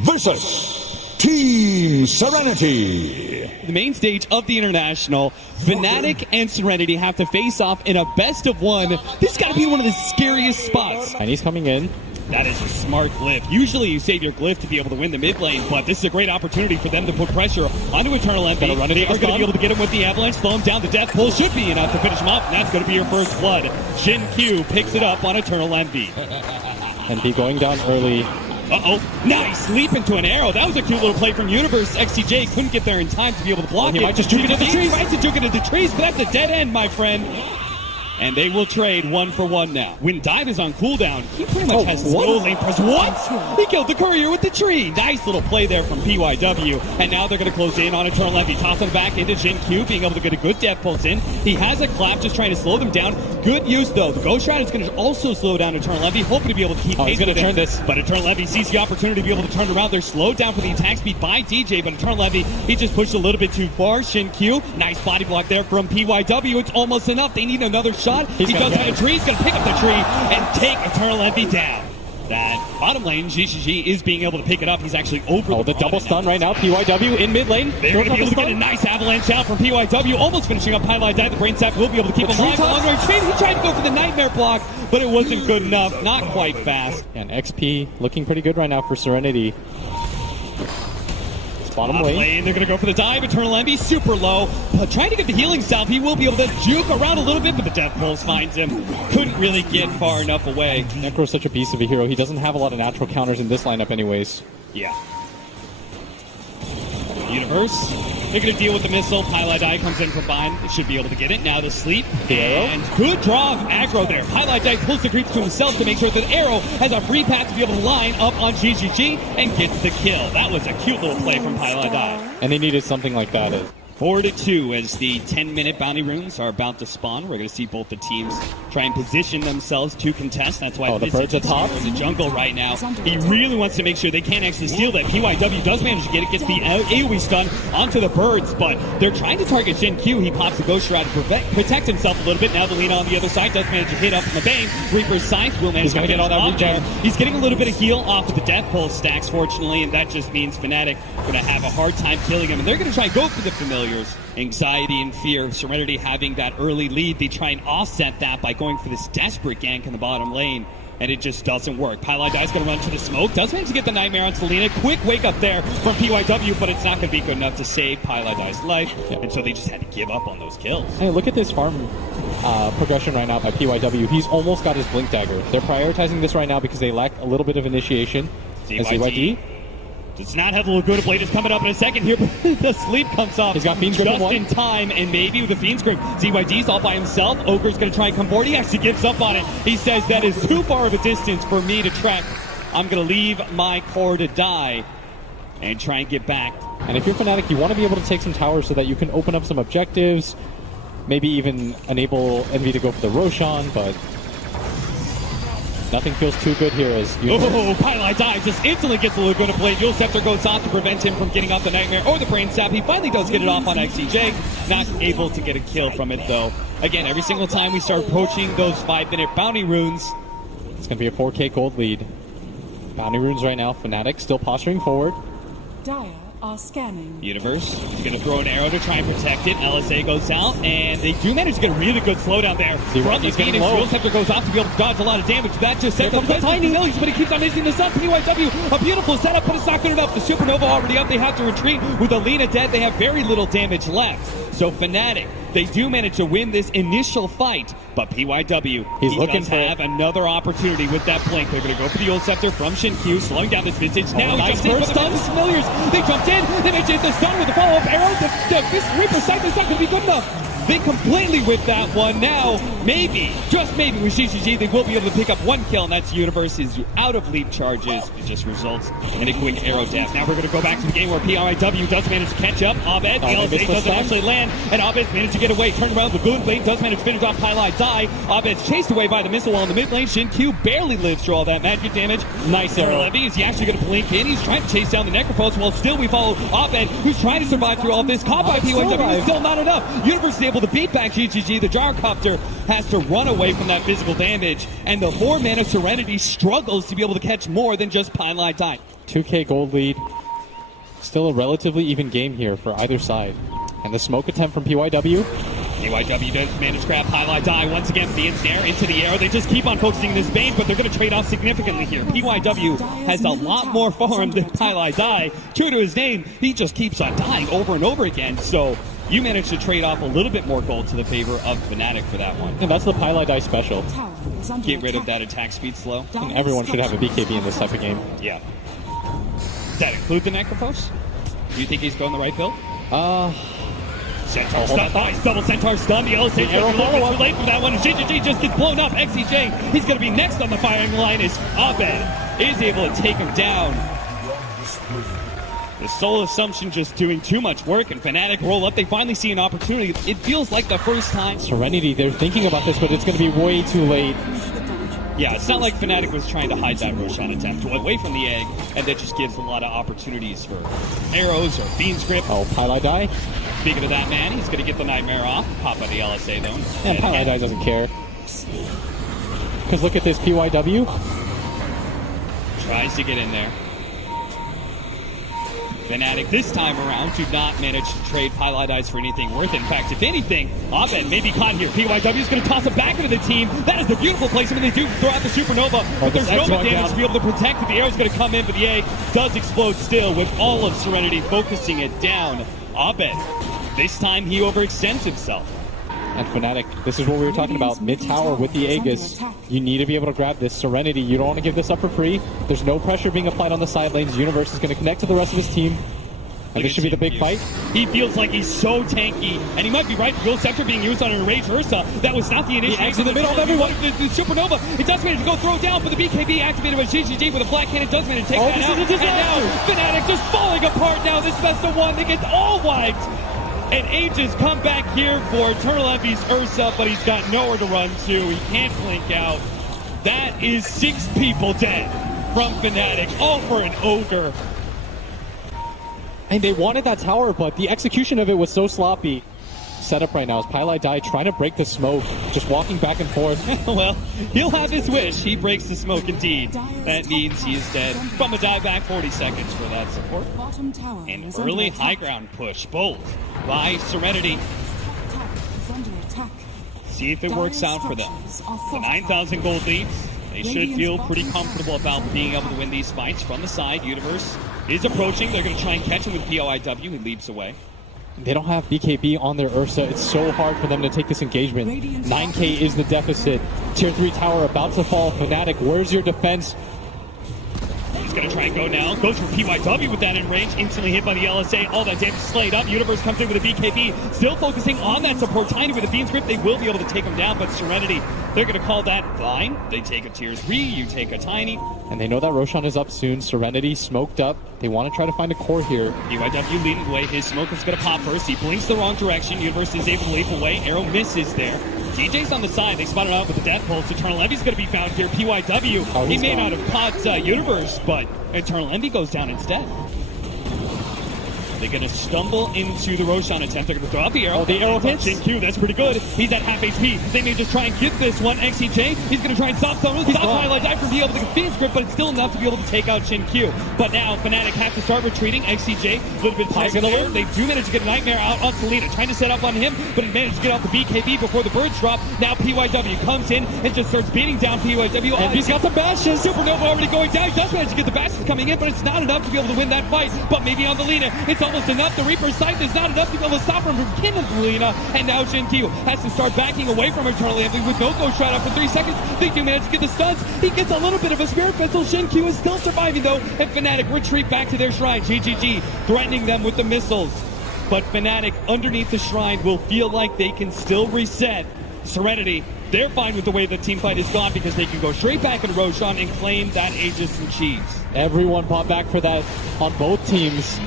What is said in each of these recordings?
versus Team Serenity. The main stage of the International, Fnatic and Serenity have to face off in a best of one. This has got to be one of the scariest spots. And he's coming in. That is a smart glyph. Usually you save your glyph to be able to win the mid lane, but this is a great opportunity for them to put pressure onto Eternal Envy. They are going to be able to get him with the Avalanche, slow him down. The death pull should be enough to finish him off, and that's going to be your first blood. Shin Q picks it up on Eternal Envy. Envy going down early. Uh-oh, nice leap into an arrow. That was a cute little play from Universe. XCJ couldn't get there in time to be able to block it. He might just juke it into the trees. Tries to juke it into the trees, but that's a dead end, my friend. And they will trade 1 for 1 now. When Dive is on cooldown, he pretty much has no lane press. What? He killed the courier with the tree. Nice little play there from PYW. And now they're going to close in on Eternal Envy. Toss him back into Jin Q, being able to get a good death pulse in. He has a clap, just trying to slow them down. Good use, though. The Ghost Shroud is going to also slow down Eternal Envy, hoping to be able to keep pace. He's going to turn this. But Eternal Envy sees the opportunity to be able to turn around. They're slowed down for the attack speed by DJ, but Eternal Envy, he just pushed a little bit too far. Shin Q, nice body block there from PYW. It's almost enough. They need another shot. He does have a tree. He's going to pick up the tree and take Eternal Envy down. That bottom lane, GGG is being able to pick it up. He's actually over the double stun right now. PYW in mid lane. They're going to be able to get a nice avalanche out from PYW, almost finishing up Highlight Dive. The Brain Sap will be able to keep him alive. Long-range trade. He tried to go for the Nightmare block, but it wasn't good enough. Not quite fast. And XP looking pretty good right now for Serenity. Bottom lane. They're going to go for the dive. Eternal Envy super low, but trying to get the healing salve. He will be able to juke around a little bit, but the death pulse finds him. Couldn't really get far enough away. Necro's such a beast of a hero. He doesn't have a lot of natural counters in this lineup anyways. Yeah. Universe, they're going to deal with the missile. Highlight Eye comes in from behind. They should be able to get it. Now the sleep. And good draw of aggro there. Highlight Eye pulls the creeps to himself to make sure that Arrow has a free path to be able to line up on GGG and gets the kill. That was a cute little play from Highlight Eye. And they needed something like that. 4-2 as the 10-minute bounty runes are about to spawn. We're going to see both the teams try and position themselves to contest. That's why the birds are top in the jungle right now. He really wants to make sure they can't actually steal that. PYW does manage to get it, gets the AoE stun onto the birds, but they're trying to target Jin Q. He pops the Ghost Shroud to protect himself a little bit. Now the Lina on the other side does manage to hit up from the Bane. Reaper's Scythe will manage to get all that regen. He's getting a little bit of heal off of the Death Pulse stacks, fortunately, and that just means Fnatic going to have a hard time killing him, and they're going to try and go for the familiars. Anxiety and fear of Serenity having that early lead. They try and offset that by going for this desperate gank in the bottom lane, and it just doesn't work. Pylon Die's going to run to the smoke. Does manage to get the Nightmare on Selena. Quick wake up there from PYW, but it's not going to be good enough to save Pylon Die's life, and so they just had to give up on those kills. Hey, look at this farm progression right now by PYW. He's almost got his Blink Dagger. They're prioritizing this right now because they lack a little bit of initiation. ZYD does not have the Laguna Blade is coming up in a second here, but the sleep comes off. He's got Fiend's Grip just in time, and maybe with the Fiend's Grip. ZYD's all by himself. Ogre's going to try and come forward. He actually gives up on it. He says that is too far of a distance for me to trek. I'm going to leave my core to die and try and get back. And if you're Fnatic, you want to be able to take some towers so that you can open up some objectives, maybe even enable Envy to go for the Roshan, but nothing feels too good here as Pylon Dive just instantly gets the Laguna Blade. Yule Scepter goes off to prevent him from getting off the Nightmare or the Brain Sap. He finally does get it off on XCJ. Not able to get a kill from it, though. Again, every single time we start approaching those 5-minute bounty runes, it's going to be a 4K gold lead. Bounty runes right now. Fnatic still posturing forward. Dire are scanning. Universe is going to throw an arrow to try and protect it. LSA goes out, and they do manage to get a really good slowdown there. From the Phoenix, Yule Scepter goes off to be able to dodge a lot of damage. That just sets up the tiny millions, but he keeps on missing the sun. PYW, a beautiful setup, but it's not good enough. The Supernova already up. They have to retreat. With Alina dead, they have very little damage left. So Fnatic, they do manage to win this initial fight, but PYW, he's looking to have another opportunity with that blink. They're going to go for the Yule Scepter from Shin Q, slowing down this Visage. Now he jumps in for the familiars. They jumped in. They managed to hit the stun with the follow-up arrow. The Reaper Scythe is not going to be good enough. They completely whipped that one. Now, maybe, just maybe, with GGG, they will be able to pick up one kill, and that's Universe is out of leap charges. It just results in a quick arrow death. Now we're going to go back to the game where PYW does manage to catch up. Abed, the LSA doesn't actually land, and Abed managed to get away. Turn around, the Laguna Blade does manage to finish off Pylon Die. Abed's chased away by the missile while in the mid lane. Shin Q barely lives through all that magic damage. Nice arrow. Levy, is he actually going to blink in? He's trying to chase down the Necropulse while still we follow Abed, who's trying to survive through all this. Caught by PYW, still not enough. Universe is able able to beat back GGG. The Gyrocopter has to run away from that physical damage, and the 4-mana Serenity struggles to be able to catch more than just Pylai Die. 2k gold lead. Still a relatively even game here for either side. And the smoke attempt from PYW. PYW does manage to grab Pylai Die once again for the ensnare into the air. They just keep on focusing this Bane, but they're going to trade off significantly here. PYW has a lot more farm than Pylai Die. True to his name, he just keeps on dying over and over again. So you managed to trade off a little bit more gold to the favor of Fnatic for that one. And that's the Pylai Die special. Get rid of that attack speed slow. And everyone should have a BKB in this type of game. Yeah. Does that include the Necrophos? Do you think he's going the right build? Centaur stun. Nice double Centaur stun. The LSA arrow follow-up. too late for that one. GGG just gets blown up. XCJ, he's going to be next on the firing line as Abed is able to take him down. The Soul Assumption just doing too much work, and Fnatic roll up. They finally see an opportunity. It feels like the first time. Serenity, they're thinking about this, but it's going to be way too late. Yeah, it's not like Fnatic was trying to hide that Roshan attempt away from the egg, and that just gives a lot of opportunities for arrows or Fiend's Grip. Oh, Pylai Die. Speaking of that man, he's going to get the Nightmare off. Pop out the LSA though. And Pylai Die doesn't care. Because look at this, PYW. Tries to get in there. Fnatic this time around do not manage to trade Pylai Dies for anything worth it. In fact, if anything, Abed may be caught here. PYW is going to toss him back into the team. That is the beautiful placement. They do throw out the Supernova, but there's no damage to be able to protect it. The arrow's going to come in, but the egg does explode still with all of Serenity focusing it down. Abed, this time he overextends himself. And Fnatic, this is what we were talking about. Mid-tower with the Aegis. You need to be able to grab this. Serenity, you don't want to give this up for free. There's no pressure being applied on the side lanes. Universe is going to connect to the rest of his team. And this should be the big fight. He feels like he's so tanky, and he might be right. Ghost Scepter being used on an Enraged Ursa. That was not the initial. He exits in the middle of everyone. The Supernova. It does manage to go throw down, but the BKB activated by GGG with a Black Cannon does manage to take that out. And now Fnatic just falling apart now. This best of one. They get all wiped. And Aegis come back here for Eternal Envy's Ursa, but he's got nowhere to run to. He can't blink out. That is 6 people dead from Fnatic, all for an Ogre. And they wanted that tower, but the execution of it was so sloppy. Setup right now is Pylai Die trying to break the smoke, just walking back and forth. Well, he'll have his wish. He breaks the smoke indeed. That means he is dead. From a die back, 40 seconds for that support. An early high ground push, bold by Serenity. See if it works out for them. The 9,000 gold leads. They should feel pretty comfortable about being able to win these fights from the side. Universe is approaching. They're going to try and catch him with POIW. He leaps away. They don't have BKB on their Ursa. It's so hard for them to take this engagement. 9k is the deficit. Tier 3 tower about to fall. Fnatic, where's your defense? He's going to try and go now. Goes for PYW with that in range. Instantly hit by the LSA. All that damage slayed up. Universe comes in with a BKB. Still focusing on that support. Tiny with a Fiend's Grip. They will be able to take him down, but Serenity, they're going to call that fine. They take a tier 3. You take a Tiny. And they know that Roshan is up soon. Serenity smoked up. They want to try to find a core here. PYW leading the way. His smoke is going to pop first. He blinks the wrong direction. Universe is able to leap away. Arrow misses there. DJ's on the side. They spot it out with the Death Pulse. Eternal Envy's going to be found here. PYW, he may not have caught Universe, but Eternal Envy goes down instead. They're going to stumble into the Roshan attempt. They're going to throw out the arrow. Oh, the arrow hits. Q, that's pretty good. He's at half HP. They may just try and get this one. XCJ, he's going to try and stop someone. Stop Highlight Die from being able to get Fiend's Grip, but it's still enough to be able to take out Shin Q. But now Fnatic have to start retreating. XCJ, a little bit tired there. They do manage to get a Nightmare out on Selena, trying to set up on him, but he managed to get off the BKB before the birds drop. Now PYW comes in and just starts beating down PYW. And he's got some bashes. Supernova already going down. He does manage to get the bashes coming in, but it's not enough to be able to win that fight. But maybe on the Lina, it's almost enough. The Reaper's sight is not enough to be able to stop him from killing the Lina. And now Shin Q has to start backing away from Eternal Envy with no ghost shot up for 3 seconds. They do manage to get the stuns. He gets a little bit of a Spirit Vessel. Shin Q is still surviving though, and Fnatic retreat back to their shrine. GGG threatening them with the missiles. But Fnatic underneath the shrine will feel like they can still reset. Serenity, they're fine with the way the team fight is gone because they can go straight back into Roshan and claim that Aegis and Cheese. Everyone bought back for that on both teams.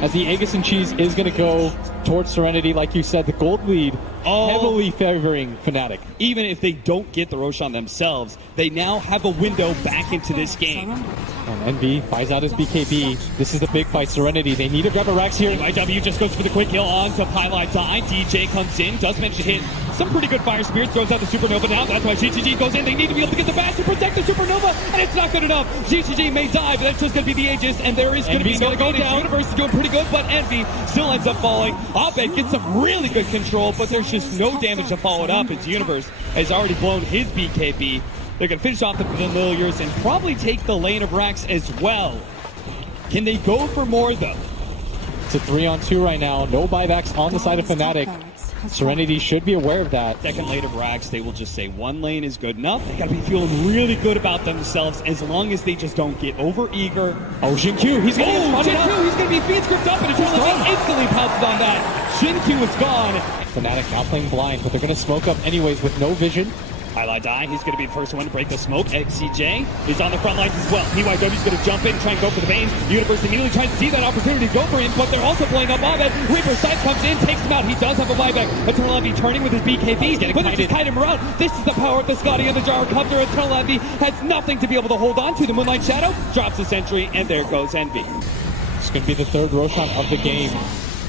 as the Aegis and Cheese is going to go towards Serenity. Like you said, the gold lead heavily favoring Fnatic. Even if they don't get the Roshan themselves, they now have a window back into this game. And Envy buys out his BKB. This is the big fight. Serenity, they need to grab a Rax here. TI8 just goes for the quick kill on to Pylite Die. DJ comes in, does manage to hit some pretty good fire spirits, throws out the Supernova now. That's why GGG goes in. They need to be able to get the bash to protect the Supernova, and it's not good enough. GGG may die, but that's just going to be the Aegis, and there is going to be no go down. Universe is doing pretty good, but Envy still ends up falling. Abed gets some really good control, but there's just no damage to follow it up. As Universe has already blown his BKB. They're going to finish off the Familiars and probably take the lane of Rax as well. Can they go for more, though? It's a 3-on-2 right now. No buybacks on the side of Fnatic. Serenity should be aware of that. Second lane of Rax, they will just say one lane is good enough. They got to be feeling really good about themselves as long as they just don't get over-eager. Oh, Xingqiu, he's going to get Xingqiu, he's going to be feed scripted up, and Eternal instantly pounces on that. Xingqiu is gone. Fnatic now playing blind, but they're going to smoke up anyways with no vision. Highlight Die, he's going to be the first one to break the smoke. XCJ is on the front lines as well. PYW's going to jump in, try and go for the veins. Universe immediately tries to see that opportunity to go for him, but they're also playing up Abed. Reaper Sight comes in, takes him out. He does have a buyback. Eternal Envy turning with his BKB, but they just kite him around. This is the power of the Scotty and the Jar Copter. Eternal Envy has nothing to be able to hold on to. The Moonlight Shadow drops the sentry, and there goes Envy. It's going to be the third Roshan of the game.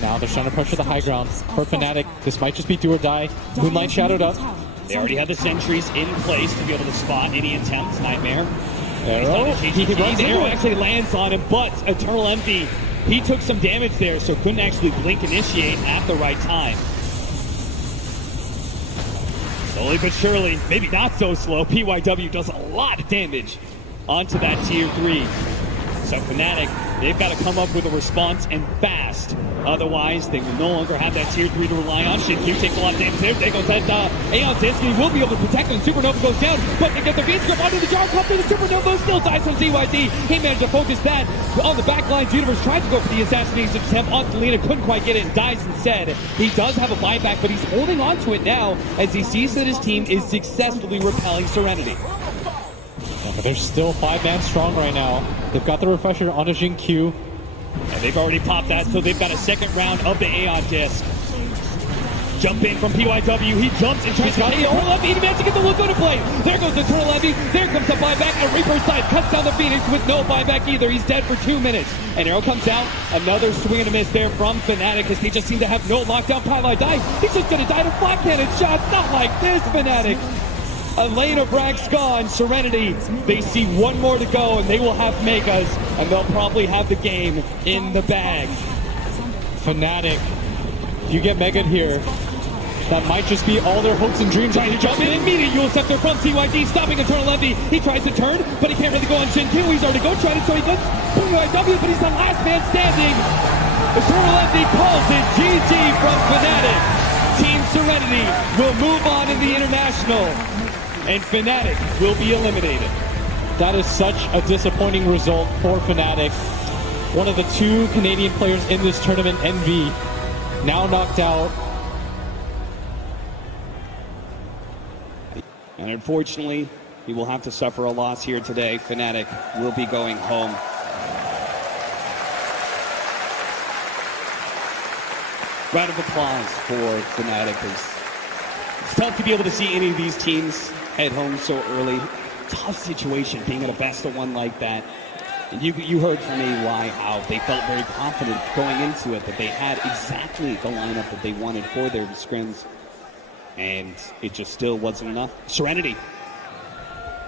Now they're trying to pressure the high ground. For Fnatic, this might just be do or die. Moonlight shadowed up. They already have the sentries in place to be able to spot any attempts. Nightmare. Arrow. He runs. Arrow actually lands on him, but Eternal Envy, he took some damage there, so couldn't actually blink initiate at the right time. Slowly but surely, maybe not so slow, PYW does a lot of damage onto that tier 3. So Fnatic, they've got to come up with a response and fast. Otherwise, they will no longer have that tier 3 to rely on. Xingqiu takes a lot of damage there. There goes that Aeon Disc. He will be able to protect him. Supernova goes down, but they get the V-Script onto the Jar Company. The Supernova still dies from ZYD. He managed to focus that on the back lines. Universe tried to go for the assassination attempt on Selena, couldn't quite get it and dies instead. He does have a buyback, but he's holding on to it now as he sees that his team is successfully repelling Serenity. But they're still 5-man strong right now. They've got the refresher onto Xingqiu. And they've already popped that, so they've got a second round of the Aeon Disc. Jump in from PYW. He jumps and tries to get Eternal Envy. He managed to get the look to play. There goes Eternal Envy. There comes the buyback. And Reaper Side cuts down the Phoenix with no buyback either. He's dead for 2 minutes. And Arrow comes out. Another swing and a miss there from Fnatic as they just seem to have no lockdown. Pylite Die. He's just going to die to flat cannon shots. Not like this, Fnatic. A lane of Rax gone. Serenity, they see one more to go, and they will have Megas, and they'll probably have the game in the bag. Fnatic, if you get Mega here, that might just be all their hopes and dreams. Trying to jump in immediately. You'll set there from TYD, stopping Eternal Envy. He tries to turn, but he can't really go on Xingqiu. He's already go tried it, so he does PYW, but he's the last man standing. Eternal Envy calls it GG from Fnatic. Team Serenity will move on in the International, and Fnatic will be eliminated. That is such a disappointing result for Fnatic. One of the 2 Canadian players in this tournament, Envy, now knocked out. And unfortunately, he will have to suffer a loss here today. Fnatic will be going home. Round of applause for Fnatic. It's tough to be able to see any of these teams head home so early. Tough situation being at a best of 1 like that. And you heard from me how they felt very confident going into it, that they had exactly the lineup that they wanted for their scrims. And it just still wasn't enough. Serenity.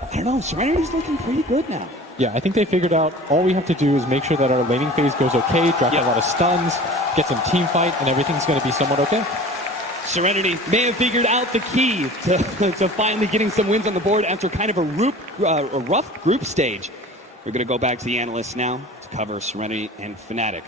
I don't know, Serenity's looking pretty good now. Yeah, I think they figured out all we have to do is make sure that our laning phase goes okay, drop a lot of stuns, get some team fight, and everything's going to be somewhat okay. Serenity may have figured out the key to finally getting some wins on the board after kind of a rough group stage. We're going to go back to the analysts now to cover Serenity and Fnatic.